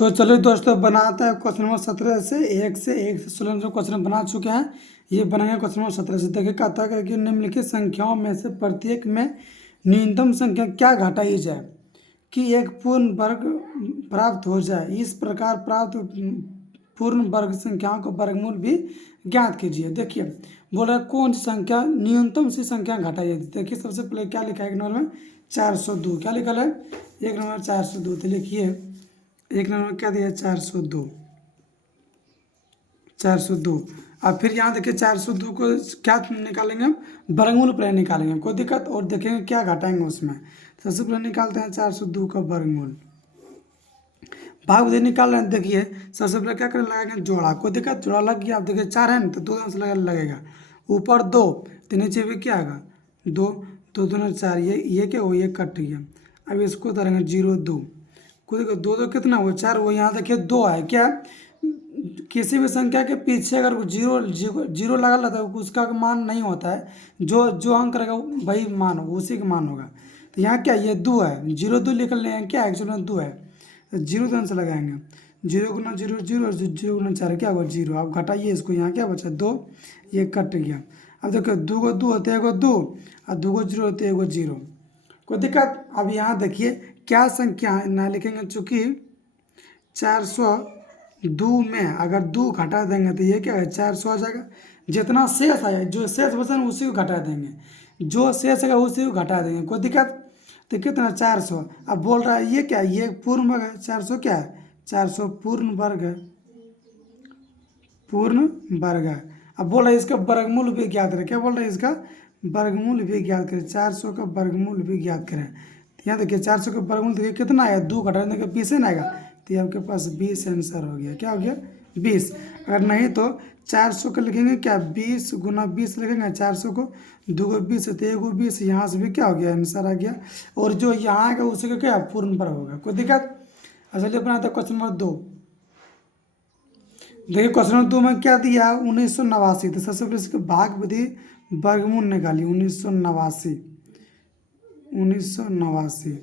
तो चलो दोस्तों बनाते हैं क्वेश्चन नंबर 17 से 1 से 16 जो क्वेश्चन बना चुके हैं। ये बनाएंगे क्वेश्चन नंबर 17 से। देखिए कहता है कि निम्नलिखित संख्याओं में से प्रत्येक में न्यूनतम संख्या क्या घटाई जाए कि एक पूर्ण वर्ग प्राप्त हो जाए। इस प्रकार प्राप्त पूर्ण वर्ग संख्याओं का वर्गमूल भी ज्ञात कीजिए। देखिए बोल रहा है कौन सी संख्या न्यूनतम सी संख्या घटाई जाती है। देखिए सबसे पहले क्या लिखा है एक नंबर में 402। क्या लिखा है एक नंबर 402। तो लिखिए एक नंबर क्या दिया 402। 402 अब फिर यहाँ देखिए 402 को क्या निकालेंगे हम वर्गमूल पहले निकालेंगे कोई दिक्कत और देखेंगे क्या घटाएंगे उसमें। सबसे पहले निकालते हैं 402 का वर्गमूल। भाग विधि निकाल रहे हैं। देखिए सबसे पहले क्या करें लगाएंगे जोड़ा। कोई दिक्कत जोड़ा लग गया। आप देखिए 4 है ना तो 2 अंश लगेगा ऊपर 2 तो नीचे भी क्या आएगा 2 2 2 4 ये क्या हो ये कट गया। अब इसको करेंगे 0 2 को देखो 2 2 कितना वो 4 वो यहाँ देखिए 2 है क्या किसी भी संख्या के पीछे अगर जीरो जीरो लगा रहता है उसका मान नहीं होता है। जो जो अंक रहेगा वही मान होगा उसी का मान होगा। तो यहाँ क्या ये 2 है 0 2 लिख ले हैं क्या एक्चुअली में 2 है तो 0 तो आंसर लगाएंगे 0 गुना 0 0 0 गुना 4 क्या होगा 0। आप घटाइए इसको यहाँ क्या बचा 2 ये कट गया। अब देखो 2 को 2 होते हैं 2 और 2 को 0 होते हैं 0 कोई दिक्कत। अब यहाँ देखिए क्या संख्या है ना लिखेंगे चूँकि 402 में अगर 2 घटा देंगे तो ये क्या है 400 आ जाएगा। जितना शेष आया जो शेष बचा उसी को घटा देंगे जो शेष है उसी को घटा देंगे कोई दिक्कत। तो कितना 400। अब बोल रहा है ये क्या ये पूर्ण वर्ग है 400 क्या है 400 पूर्ण वर्ग है पूर्ण वर्ग है। अब बोल रहा है इसका वर्गमूल भी ज्ञात करें। क्या बोल रहा है इसका वर्गमूल भी ज्ञात करें 400 का वर्गमूल भी ज्ञात करें। तो यहाँ देखिए 400 का वर्गमूल देखिए कितना आया 2 घटा देने का 20 ना आएगा तो ये आपके पास 20 आंसर हो गया। क्या हो गया 20। अगर नहीं तो 400 का लिखेंगे क्या 20 गुना 20 लिखेंगे 400 को 2 को 20 है तो 1 को 20 यहाँ से भी क्या हो गया आंसर आ गया। और जो यहाँ आएगा उसी का क्या पूर्ण वर्ग होगा कोई दिक्कत। चलिए अपना आता है क्वेश्चन नंबर 2। देखिए क्वेश्चन नंबर 2 में क्या दिया 1989। तो सबसे पहले इसके भाग विधि वर्गमूल निकाली 1989 1989।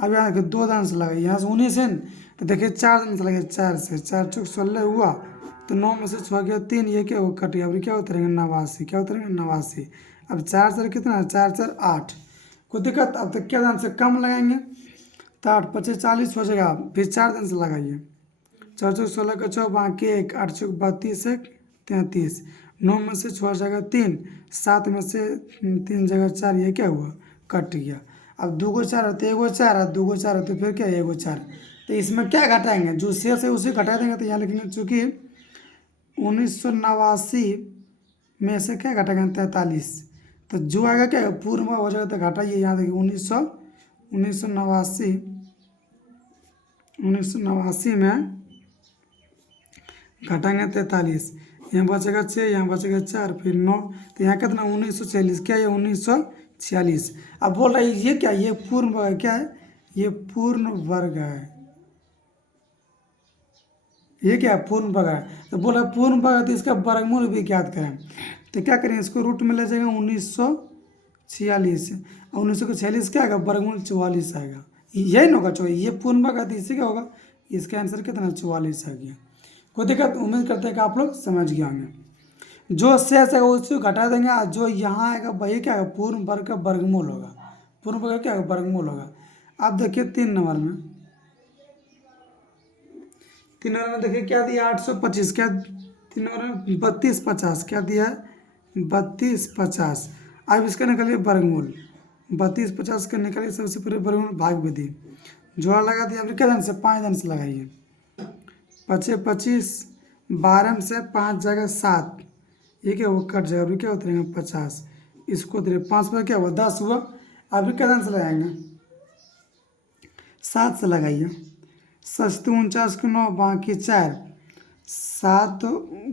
अब यहाँ देखिए 2 अंश लगे यहाँ से 19 है तो देखिए 4 अंश लगे 4 से 4 चौक 16 हुआ तो 9 में से 6 गया 3 ये क्या वो कट गया। अब क्या उतरेंगे 89 क्या उतरेंगे 89। अब 4 4 कितना है 4 4 8 कोई दिक्कत। अब तक क्या दान से कम लगाएंगे तो 8 25 40 हो जाएगा फिर 4 दान से लगाइए 4 चौक 16 का 6 बाकी 1 8 चौक 32 1 33 9 में से 6 जगह 3 7 में से 3 जगह 4 ये क्या हुआ कट गया। अब 2 को 4 होते 1 को 4 और 2 को 4 होते फिर क्या 1 को 4 तो इसमें क्या घटाएंगे जो शेष है उसे घटा देंगे। तो यहाँ लिखेंगे चूँकि 1989 में से क्या घटाएंगे 43 तो जो आएगा क्या पूर्ण हो जाएगा तो घटाइए। यहाँ देखिए 1989 में घटाएंगे 43 यहाँ बचेगा 6 यहाँ बचेगा 4 फिर 9 तो यहाँ कितना 1946 क्या ये 1946। अब बोल रहा है ये क्या ये पूर्ण वर्ग क्या है ये पूर्ण वर्ग है ये क्या पूर्ण वर्ग है। तो बोल रहा है पूर्ण वर्ग है तो इसका वर्गमूल भी ज्ञात करें। तो क्या करें इसको रूट में ले जाएंगे 1946 और 1946 क्या आएगा वर्गमूल 44 आएगा यही ना होगा 24 ये पूर्ण वर्ग है तो इसी का होगा। इसका आंसर कितना 44 आ गया। कोई दिक्कत उम्मीद करते हैं कि आप लोग समझ गए होंगे। जो शेष है उसको घटा देंगे और जो यहाँ आएगा वही क्या है पूर्ण वर्ग का वर्गमूल होगा पूर्ण वर्ग क्या वर्गमूल होगा। आप देखिए 3 नंबर में 3 नंबर में देखिए क्या दिया 825 क्या 3 नंबर में 32 50 क्या दिया है 32 50। अब इसका निकालिए वर्गमूल 32 50 का निकालिए सबसे पहले वर्गमूल भाग विधि जोड़ा लगा दिया फिर क्या धन से 5 धन से लगाइए 25 25 12 से 5 जगह 7 ये क्या वो कट जाएगा अभी क्या उतरेंगे 50 इसको उतरे 5 पर क्या हुआ 10 हुआ। अभी क्या धन से लगाएंगे 7 से लगाइए 7 49 को 9 बाकी 4 7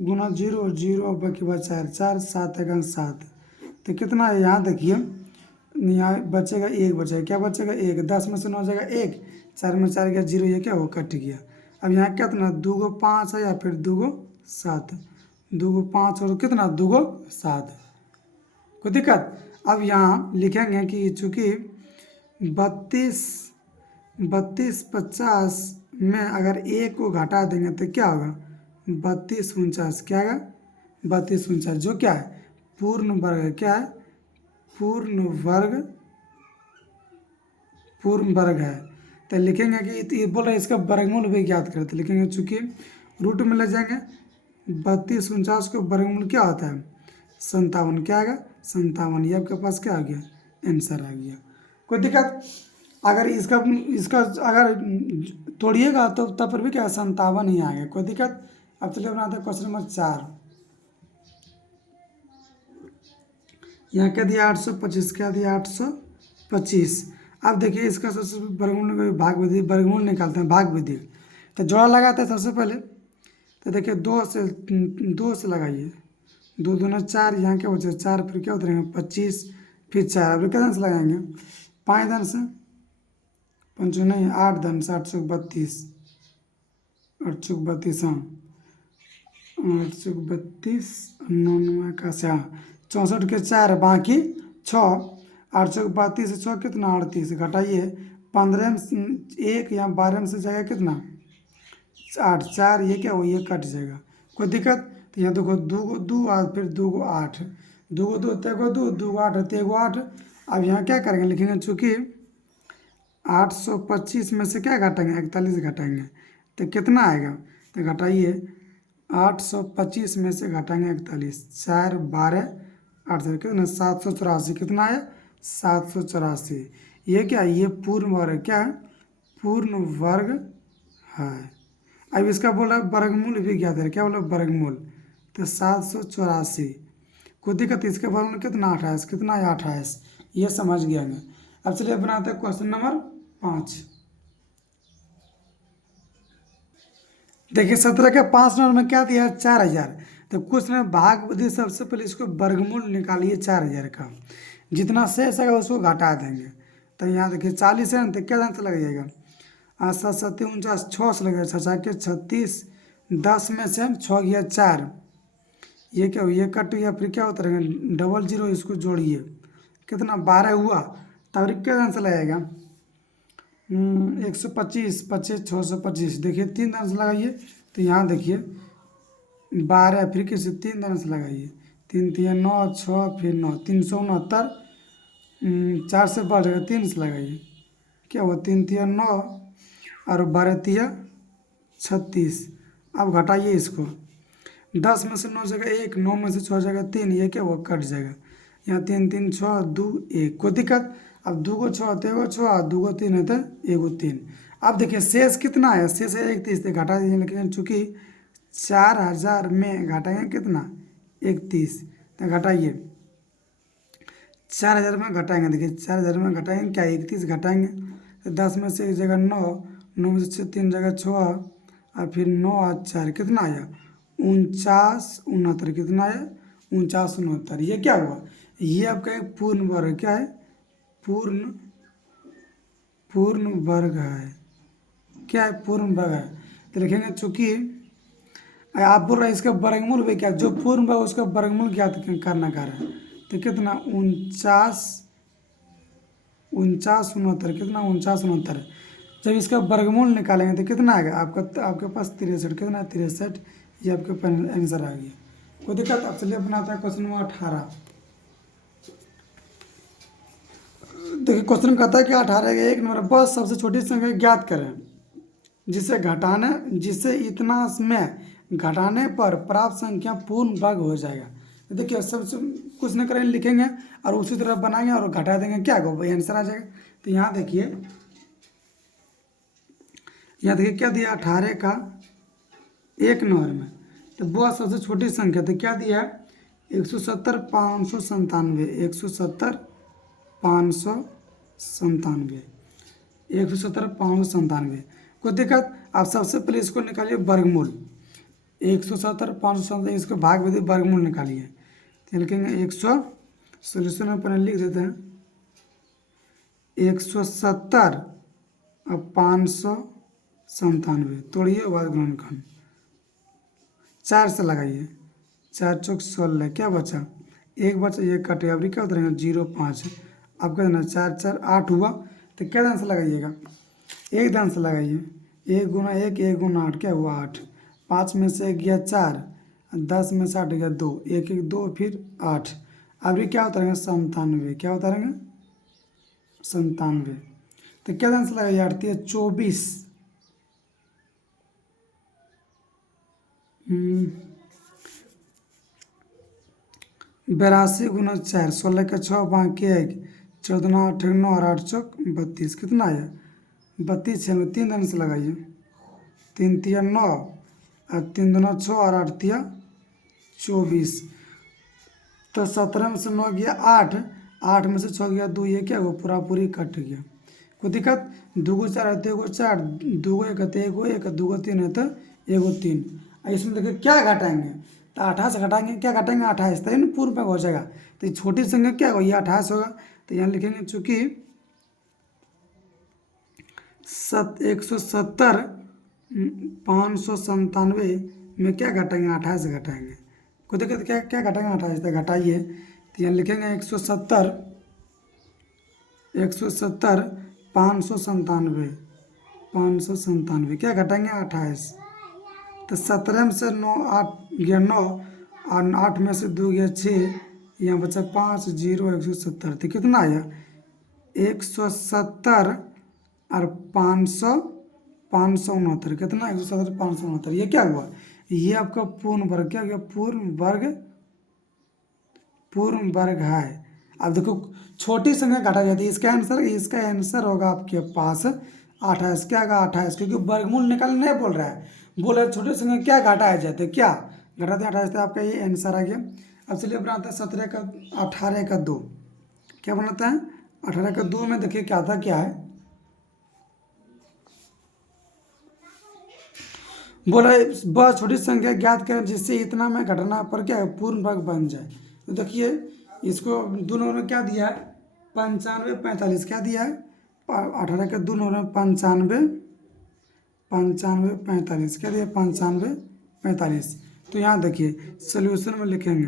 गुना 0 0 बाकी बचा 4 7 1 7 तो कितना है यहाँ देखिए यहाँ बचेगा 1 बचेगा क्या बचेगा 1 10 में से 9 जाएगा 1 4 में 4 गया 0 ये क्या वो कट गया। अब यहाँ कितना 2 को 5 है या फिर 2 को 7 2 को 5 और कितना 2 को 7 कोई दिक्कत। अब यहाँ लिखेंगे कि चूँकि 32 50 में अगर एक को घटा देंगे तो क्या होगा, 32 49, क्या होगा 32 49, जो क्या है पूर्ण वर्ग है, क्या है पूर्ण वर्ग है। तो लिखेंगे कि ये बोल रहे हैं इसका वर्गमूल भी ज्ञात करें, तो लिखेंगे चूंकि रूट में ले जाएंगे 32 49 को वर्गमूल क्या होता है 57, क्या आएगा 57, ये आपके पास क्या आ गया आंसर आ गया। कोई दिक्कत, अगर इसका इसका अगर तोड़िएगा तो तब पर भी क्या 57 ही आएगा, कोई दिक्कत। अब चलिए बनाते हैं क्वेश्चन नंबर 4। यहाँ क्या दिया 825, क्या दिया 825। अब देखिए इसका सबसे वर्गमूल भाग विधि, वर्गमूल निकालते हैं भाग विधि। तो जोड़ा लगाते हैं सबसे पहले, तो देखिए 2 से लगाइए, 2 दूना 4, यहाँ क्या बचे 4, फिर क्या उतरेंगे 25, फिर 4, अब कितने से लगाएंगे 5 धन से, 5 नहीं 8 धन से, 8 चौक 32, 8 चौक 32, हाँ 8 चौक 32, 9 का से, हाँ 64 के 4 बाकी 6, 8 चौक 32 से 6 कितना 38, घटाइए 15 में 1 या 12 में से जाएगा कितना 8, 4 ये क्या हो ये कट जाएगा, कोई दिक्कत। तो यहाँ देखो 2 2 और फिर 2 8, 2 2 तेगो 2 2 8 तेगो 8। अब यहाँ क्या करेंगे लिखेंगे चूँकि 825 में से क्या घटाएंगे 41 घटाएंगे, तो कितना आएगा, तो घटाइए 825 में से घटाएंगे 41, 4 12 8 से कितना 784, कितना आया 784। ये क्या ये पूर्ण वर्ग, क्या है पूर्ण वर्ग है। अब इसका बोला वर्गमूल भी ज्ञात है, क्या बोला वर्गमूल, तो 784, कोई दिक्कत, इसके वर्गमूल कितना 28, कितना है 28, ये समझ गया मैं। अब चलिए बनाते हैं क्वेश्चन नंबर 5। देखिए 17 के 5 नंबर में क्या दिया है 4000, तो कुछ ने भाग विधि सबसे पहले इसको वर्गमूल निकालिए 4000 का, जितना शेष है उसको घटा देंगे। तो यहाँ देखिए 40 है ना, तो क्या ध्यान से लग जाएगा 7 7 49, 6 से लगेगा 6 के 36, 10 में से 6 गया 4, ये क्या हुआ ये कट गया, फिर क्या होता रहेगा डबल जीरो, इसको जोड़िए कितना 12 हुआ, तब क्या ध्यान से लगेगा 125, 25 625, देखिए 3 दान से लगाइए, तो यहाँ देखिए 12 फिर कैसे 3 दान से लगाइए, 3 3 9 6 फिर 9 369, 4 से बढ़ जाएगा 3 से लगाइए, क्या हुआ 3 3 9 और 12 3 36। अब घटाइए इसको, 10 में से 9 जगह 1, 9 में से 6 जगह 3, ये क्या हुआ कट जाएगा, यहाँ 3 3 6 2 1, कोई दिक्कत। अब 2 को 6 तो 1 6, 2 को 3 है तो 1 3। अब देखिए शेष कितना है, शेष है 31, तो घटा दीजिए, लेकिन चूँकि 4000 में घटाएंगे कितना 31, तो घटाइए 4000 में घटाएंगे, देखिए 4000 में घटाएंगे क्या 31 घटाएंगे, तो 10 में से 1 जगह 9, 9 में से 3 जगह 6 और फिर 9 और 4 कितना आया 49 69, कितना आया 49 69, ये क्या हुआ ये आपका एक पूर्ण वर्ग, क्या है पूर्ण वर्ग है, क्या है पूर्ण वर्ग है। तो लिखेंगे चूंकि आप बोल रहे हैं इसका वर्गमूल भी क्या, जो पूर्ण वर्ग उसका वर्गमूल ज्ञात करना कर रहा है, तो कितना 49 69, कितना 49 69, जब इसका वर्गमूल निकालेंगे तो कितना आएगा आपके पास 63, कितना 63, ये आपके पास आंसर आ गया, कोई दिक्कत। अब चलिए बनाता है क्वेश्चन नंबर 18। देखिए क्वेश्चन कहता है कि 18 के 1 नंबर बस सबसे छोटी संख्या ज्ञात करें जिसे इतना में घटाने पर प्राप्त संख्या पूर्ण वर्ग हो जाएगा। तो देखिए सबसे कुछ न करें लिखेंगे और उसी तरह बनाएंगे और घटा देंगे, क्या होगा वही आंसर आ जाएगा। तो यहाँ देखिए क्या दिया 18 का 1 नंबर में, तो बहुत सबसे छोटी संख्या, तो क्या दिया 170 597, 170 597, 170 597, कोई दिक्कत। आप सबसे पहले इसको निकालिए वर्गमूल, 170 597 इसको भाग विधि वर्गमूल निकालिए, तो लिखेंगे 100, सोल्यूशन में पहले लिख देते हैं 170 और 597, तोड़िए वर्गमूलखंड 4 से लगाइए, 4 चौक 16, क्या बचा 1 बचा, ये कटे, अब क्या उतरेंगे 0 5, अब क्या देना 4 4 8 हुआ, तो क्या दान से लगाइएगा 1 दान से लगाइए, 1 गुना 8 क्या हुआ 8। 5 में से 1 गया 4, 10 में से 8 गया 2, 1 1 2 फिर 8। अभी क्या उतारेंगे 97, क्या उतारेंगे 97। तो क्या आंसर लगाइए 8 है 24। 82 गुना 4, 16 का 6 बाकी 1, 14 8 9 और 8 चौक 32, कितना आया 32। 6 में 3 आंसर लगाइए, 3 तिया 9 और 3 दूना 6 और 8 तिया 24। तो 17 में से 9 गया 8, 8 में से 6 गया 2, ये क्या हुआ पूरा पूरी कट गया। कोई दिक्कत 2 को 4 है तो 1 को 4, 2 को 1 है तो 1 को 1, 2 को 3 है तो 1 को 3। इसमें देखिए क्या घटाएंगे, तो 28 घटाएंगे, क्या घटाएंगे 28, तो इन पूर्ण भाग हो जाएगा। तो ये छोटी संख्या क्या होगा, ये 28 होगा। तो यहाँ लिखेंगे चूँकि 170 597 में क्या घटाएंगे 28 घटाएंगे। कोई दिक्कत क्या क्या घटाएंगे 28, तो घटाइए। तो यहाँ लिखेंगे 170 597 क्या घटाएंगे 28। तो 17 में से 9 8 गया 9 और 8 में से 2 गया 6, यहाँ बचा 5 0 170। तो कितना आया 170 और 569, कितना 170 569। ये क्या हुआ, ये आपका पूर्ण वर्ग, क्या गया पूर्ण वर्ग है। अब देखो छोटी संख्या घटा जाती है, इसका आंसर होगा आपके पास 28। क्या होगा 28, क्योंकि वर्गमूल निकालने नहीं बोल रहा है, बोल रहा है छोटी संख्या क्या घटाया जाते, क्या घटाते 28। तो आपका ये आंसर आ गया। अब चलिए बनाते हैं 17 का 18 का 2, क्या बनाते हैं 18 का 2 में देखिए क्या था, क्या है बोला बहुत छोटी संख्या ज्ञात करें जिससे इतना में घटना पर क्या पूर्ण वर्ग बन जाए। तो देखिए इसको दोनों में क्या दिया है 95 45, क्या दिया है 18 के दोनों में 95 45, क्या दिया 95 45। तो यहाँ देखिए सोल्यूशन में लिखेंगे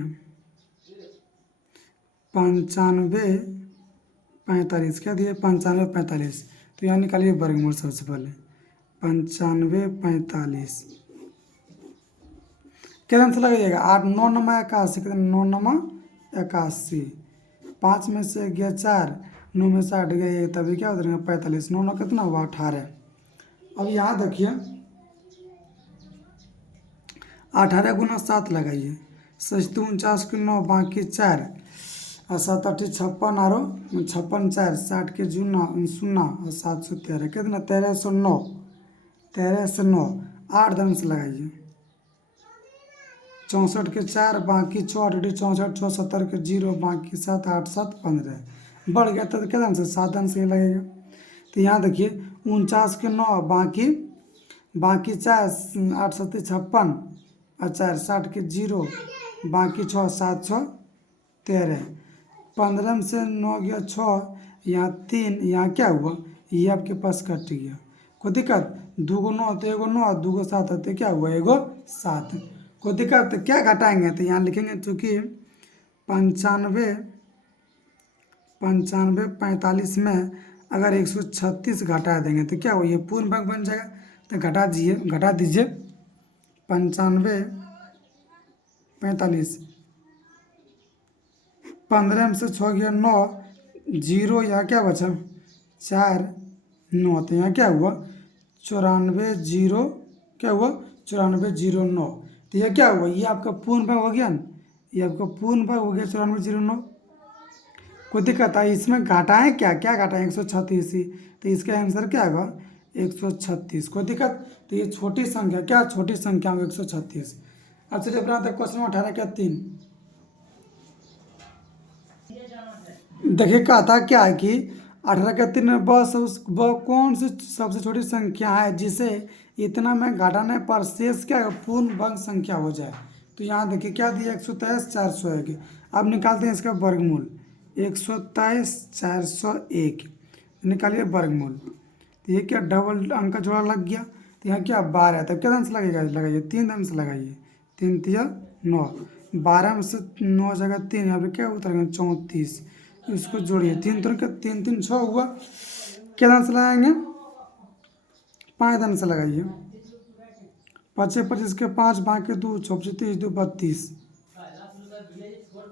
95 45, क्या दिया 95 45। तो यहाँ निकालिए वर्गमूल सबसे पहले 95 45, क्या आंसर लगाइएगा 8 9 नमा 81, कितना 9 नमा 81। 5 में से गया 4, 9 में से 8 गया 1, तभी क्या उतरेगा 45, 9 9 कितना हुआ 18। अब यहाँ देखिए 18 गुना 7 लगाइए, 49 के 9 बाकी 4 और 7 8 56 आरो 56 4 60 के जूना 0 और 713, कितना 1309 1309। 8 धन से लगाइए 64 के 4 बाकी 6 8 64 6 70 के 0 बाकी 7 8 7 15 बढ़ गया, तो क्या धन से 7 धन से लगेगा। तो यहाँ देखिए 49 के 9 बाकी 4 8 7 56 और 4 60 के 0 बाकी 6 7 6 13। 15 में से 9 गया 6, यहाँ 3, यहाँ क्या हुआ ये आपके पास कट गया। कोई दिक्कत 2 को 9 तो 1 को 9, 2 को 7 तो क्या हुआ 1 को 7। कोई दिक्कत तो क्या घटाएंगे, तो यहाँ लिखेंगे चूँकि 95 45 में अगर 136 घटा देंगे तो क्या हो ये पूर्ण भाग बन जाएगा। तो घटा दीजिए 95 45, 15 में से 6 गया 9, 0 यहाँ क्या बचा 4 9, तो यहाँ क्या हुआ 94 0, क्या हुआ 94 09। तो यह क्या हुआ ये आपका पूर्ण भाग हो गया ना, ये आपका पूर्ण भाग हो गया 94 09। कोई दिक्कत है इसमें घटाएं, क्या क्या घटाएं 136 ही, तो इसका आंसर क्या होगा 136। कोई दिक्कत, तो ये छोटी संख्या क्या छोटी संख्या होगी 136। अब चलिए अपना क्वेश्चन 18 का 3 देखिए कहा था क्या है कि 18 का 3 वह कौन सी सबसे छोटी संख्या है जिसे इतना में घटाने पर शेष क्या पूर्ण वर्ग संख्या हो जाए। तो यहाँ देखिए क्या दिया 123 401। अब निकालते हैं इसका वर्गमूल 123 401, निकालिए वर्गमूल। तो ये क्या डबल अंक का जोड़ा लग गया, तो यहाँ क्या 12, तब क्या अंश लगेगा लगाइए 3 अंश लगाइए, 3 तिया 9, 12 में से 9 जगह 3, यहाँ पे क्या उतरेगा 34, इसको जोड़िए 3 3 का 3 3 6 हुआ, क्या अंश लगाएंगे 5 ध्यान से लगाइए। 5 25 के 5 बाकी 2 चौपचे 30 2 32।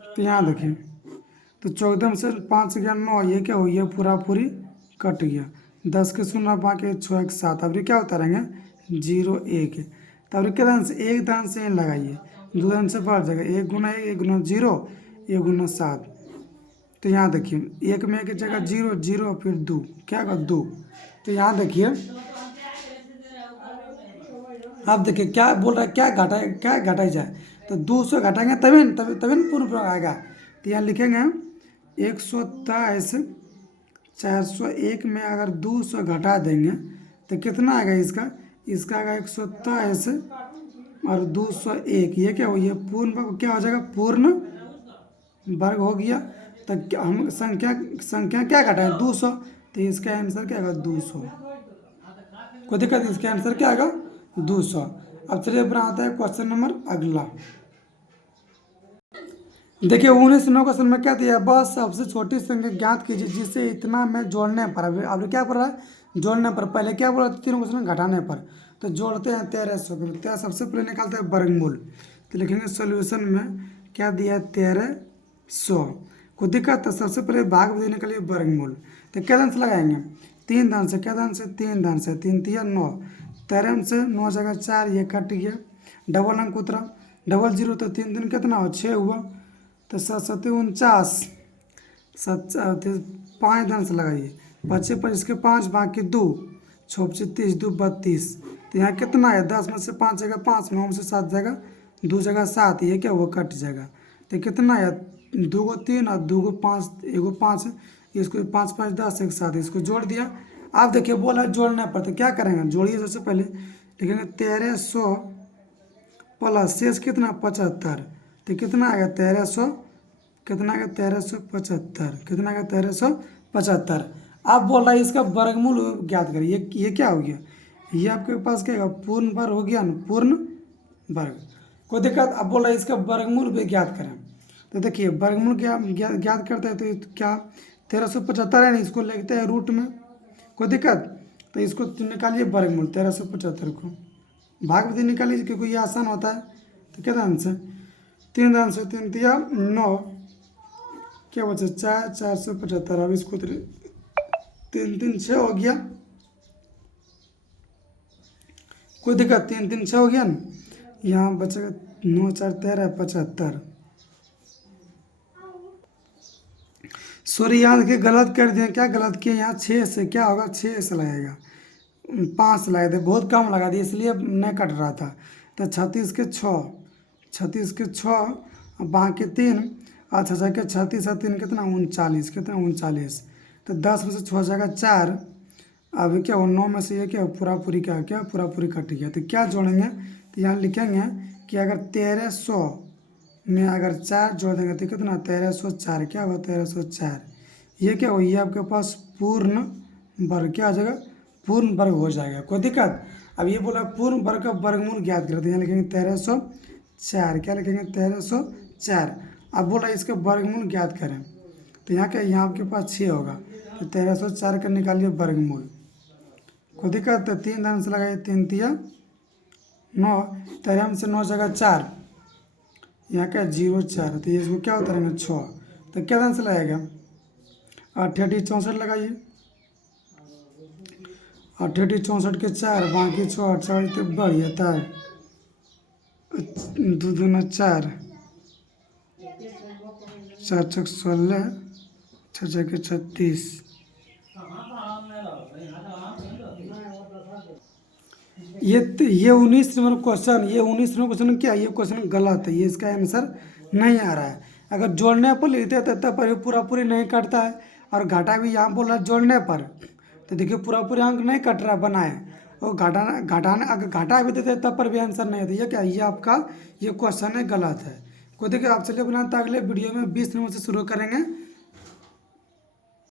तो यहाँ देखिए, तो 14 से 5 गया 9, ये क्या हो गया पूरा पूरी कट गया। 10 के 0 बाकी 6 1 7। अब ये क्या होता रहेंगे 0 1। तब क्या दान से एक दान से इन लगाइए, 2 दान से बढ़ जाएगा 1 गुना 1 1 गुना 0 1 गुना 7। तो यहाँ देखिए 1 में एक जगह 0 0 फिर 2 क्या होगा 2। तो यहाँ देखिए आप देखिए क्या बोल रहा है, क्या घटाई जाए। तो 200 घटाएंगे तभी तभी तभी न पूर्ण पूर्ण आएगा। तो यहाँ लिखेंगे 123 401 में अगर 200 घटा देंगे तो कितना आएगा इसका, इसका आएगा 123 और 201। ये क्या हो, ये पूर्ण वर्ग क्या हो जाएगा, पूर्ण वर्ग हो गया। तो हम संख्या क्या घटाएं 200, तो इसका आंसर क्या आएगा 200। कोई दिक्कत नहीं, इसका आंसर क्या आएगा 200। अब चलिए बनाते हैं क्वेश्चन नंबर अगला। देखिए 19 क्वेश्चन में क्या दिया है, बस सबसे छोटी संख्या ज्ञात कीजिए जिसे इतना में जोड़ने पर। अब क्या पढ़ रहा है जोड़ने पर, पहले क्या बोला तीनों क्वेश्चन घटाने पर। तो जोड़ते हैं 1300 को, सबसे पहले निकालते हैं वर्गमूल। तो लिखेंगे सोल्यूशन में क्या दिया है 1300। कोई दिक्कत है, सबसे पहले भाग देने के लिए वर्गमूल। तो क्या दान से लगाएंगे 3 दान से, क्या दान से 3 दान से, 3 3 9। 13 से 9 जगह 4, ये कट गया। डबल अंक उतरा, डबल 0 तो 3 दिन कितना हो 6 हुआ। तो 7 7 49, 5 दान से लगाइए। 25 25 के 5 बाकी 2 6 30 2 32। तो यहाँ कितना है 10 में से 5 जगह 5, 9 में से 7 जगह 2 जगह 7, ये क्या वो कट जाएगा। तो कितना है 2 को 3 और 2 को 5 1 को 5, इसको 5 5 10 1 7, इसको जोड़ दिया। आप देखिए बोला जोड़ने पर, तो क्या करेंगे जोड़िए। सबसे पहले लिखेंगे 1300 प्लस शेष कितना 75। तो कितना आएगा 1300, कितना आएगा 1375, कितना आएगा 1375। आप बोल रहा है इसका वर्गमूल ज्ञात करिए। ये क्या हो गया, ये आपके पास क्या है पूर्ण वर्ग हो गया ना, पूर्ण वर्ग। कोई दिक्कत, आप बोल रहे हैं इसका वर्गमूल भी ज्ञात करें। तो देखिए वर्गमूल क्या ज्ञात करते हैं, तो क्या 1375 है ना, इसको लिखते हैं रूट में। कोई दिक्कत, तो इसको निकालिए वर्गमूल 1375 को भाग विधि निकालिए क्योंकि ये आसान होता है। तो क्या दान से 3 दान से 3 दिया 9, क्या बचा 4 475। अब इसको 3 3 6 हो गया। कोई दिक्कत 3 3 6 हो गया ना। यहाँ बचेगा 9 4 13 75। सॉरी यहाँ देखिए गलत कर दिए, क्या गलत किए यहाँ 6 से क्या होगा 6 से लगेगा, 5 से लगा दिए, बहुत कम लगा दिए इसलिए नहीं कट रहा था। तो 36 के 6, 36 के 6 बाकी 3, अच्छा अच्छा के 36 और 3 कितना 39, कितना 39। तो 10 में से 6 जगह 4, अभी क्या हो 9 में से ये क्या पूरा पूरी क्या पूरा पूरी कट गया। तो क्या जोड़ेंगे, तो यहाँ लिखेंगे कि अगर 1300 में अगर 4 जोड़ देंगे तो कितना 1304, क्या होगा 1304। ये क्या हो, ये आपके पास पूर्ण वर्ग क्या आ जाएगा, पूर्ण वर्ग हो जाएगा। कोई दिक्कत, अब ये बोला पूर्ण वर्ग का वर्गमूल ज्ञात करते हैं, यहाँ लिखेंगे 1304, क्या लिखेंगे 1304। अब बोला इसका वर्गमूल ज्ञात करें। तो यहाँ क्या, यहाँ आपके पास 6 होगा। तो 1304 का निकालिए वर्गमूल। कोई दिक्कत, 3 दान से लगाइए 3 3 9, 13 से 9 जगह 4, यहाँ क्या 0 4, तो ये इसको क्या होता रहेगा 6। तो क्या दान से लगाएगा 8 8 64 लगाइए। 8 8 64 के 4 बाकी 6 8 4 तो बढ़ जाता है 2 2 4, 4 6 16, 6 6 के 36। ये 19 नंबर क्वेश्चन, ये 19 नंबर क्वेश्चन क्या, ये क्वेश्चन गलत है, ये इसका आंसर नहीं आ रहा है। अगर जोड़ने पर लिखते तो तब पर पूरा पूरी नहीं कटता है, और घाटा भी यहाँ बोल रहा है जोड़ने पर। तो देखिए पूरा पूरी अंक नहीं कट रहा बनाए, और घटाने अगर घाटा भी देते तब पर भी आंसर नहीं आता। ये क्या, ये आपका ये क्वेश्चन है गलत है। कोई देखिए आप चलिए बनाते अगले वीडियो में 20 नंबर से शुरू करेंगे।